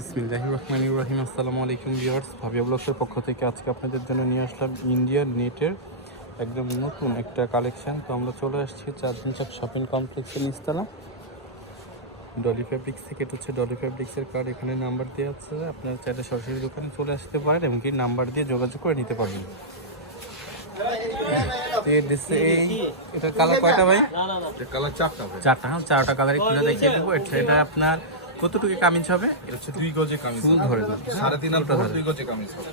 বিসমিল্লাহ রহমান ইব্রাহিম আসসালামু আলাইকুম ভিউয়ার্স ভাবিয়া ব্লগসের পক্ষ থেকে আজকে আপনাদের জন্য নিয়ে আসলাম ইন্ডিয়ান নেটের একদম নতুন একটা কালেকশন। তো আমরা চলে আসছি চারদিন চাপ শপিং কমপ্লেক্সের নিচতলা। ডলি ফ্যাব্রিক্স থেকে এটা হচ্ছে ডলি ফ্যাব্রিক্সের কার্ড এখানে নাম্বার দেওয়া আছে। আপনারা চাইলে সরাসরি দোকানে চলে আসতে পারেন এমনকি নাম্বার দিয়ে যোগাযোগ করে নিতে পারবেন। এটা কালার কয়টা ভাই? কালার চারটা ভাই। চারটা হ্যাঁ চারটা কালারই খুলে দেখিয়ে দেবো। এটা এটা আপনার কতটুকু কামিজ হবে? এটা হচ্ছে দুই গজে কামিজ ফুল ধরে না সাড়ে তিন হাত বড় দুই গজে কামিজ হবে।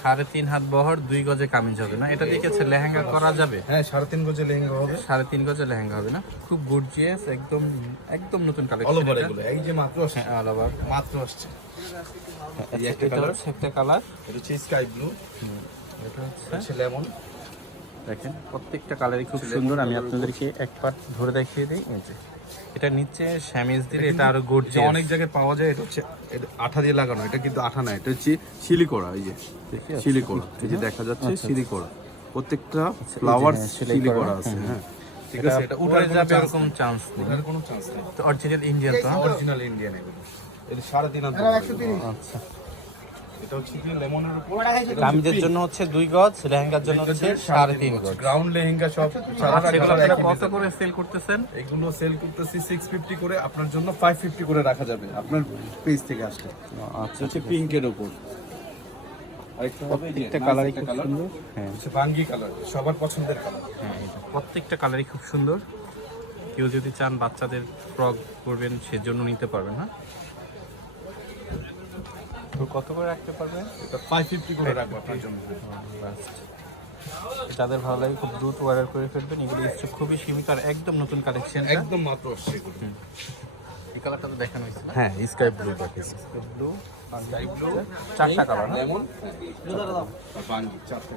সাড়ে তিন হাত বহর দুই গজে কামিজ হবে না? এটা দেখেছে লেহেঙ্গা করা যাবে? হ্যাঁ সাড়ে তিন গজে লেহেঙ্গা হবে। সাড়ে তিন গজে লেহেঙ্গা হবে না? খুব গর্জিয়াস একদম একদম নতুন অল কালেকশন ওভার এগুলো। এই যে মাত্র আসছে। হ্যাঁ অল ওভার মাত্র আসছে। এই একটা কালার একটা কালার এটা হচ্ছে স্কাই ব্লু এটা হচ্ছে হচ্ছে লেমন দেখেন প্রত্যেকটা কালারই খুব সুন্দর। আমি আপনাদেরকে এক পার্ট ধরে দেখিয়ে দিই। যে এটা নিচে শ্যামিজ দিলে এটা আরও যে অনেক জায়গায় পাওয়া যায় এটা হচ্ছে এটা আঠা দিয়ে লাগানো এটা কিন্তু আঠা না এটা হচ্ছে সিলিকোড়া এই যে। সিলিকোড়া এই যে দেখা যাচ্ছে সিলিকোড়া প্রত্যেকটা ফ্লাওয়ার হ্যাঁ, সিলিকোড়া। আছে হ্যাঁ। ঠিক আছে এটা উঠে যাবে এরকম চান্স নেই। কোনো চান্স নেই। তো অরিজিনাল ইন্ডিয়ান তো? হ্যাঁ? অরিজিনাল ইন্ডিয়ান এগুলো। এটা সাড়ে তিন। আচ্ছা। এটা হচ্ছে কি লেমনের উপর। কামিজের জন্য হচ্ছে দুই গজ লেহেঙ্গার জন্য হচ্ছে সাড়ে তিন গজ। গ্রাউন্ড লেহেঙ্গা সব আচ্ছা এগুলো আপনারা কত করে সেল করতেছেন? এগুলো সেল করতেছি সিক্স ফিফটি করে আপনার জন্য ফাইভ ফিফটি করে রাখা যাবে আপনার পেজ থেকে আসলে। আচ্ছা হচ্ছে পিঙ্কের উপর। যে, প্রত্যেকটা কালারই খুব সুন্দর। হ্যাঁ। হচ্ছে বাঙ্গি কালার সবার পছন্দের কালার হ্যাঁ প্রত্যেকটা কালারই খুব সুন্দর। কেউ যদি চান বাচ্চাদের ফ্রক করবেন সেজন্য নিতে পারবেন হ্যাঁ? কত করে রাখতে পারবেন? এটা ফাইভ ফিফটি করে রাখব আপনার জন্য। যাদের ভালো লাগে খুব দ্রুত অর্ডার করে ফেলবেন এগুলো হচ্ছে খুবই সীমিত আর একদম নতুন কালেকশন একদম মাত্র আসছে এগুলো। এই কালারটা তো দেখানো হয়েছে হ্যাঁ sky blue sky blue sky blue চারটা কালার লেমন। আর বাঙ্গি চারটে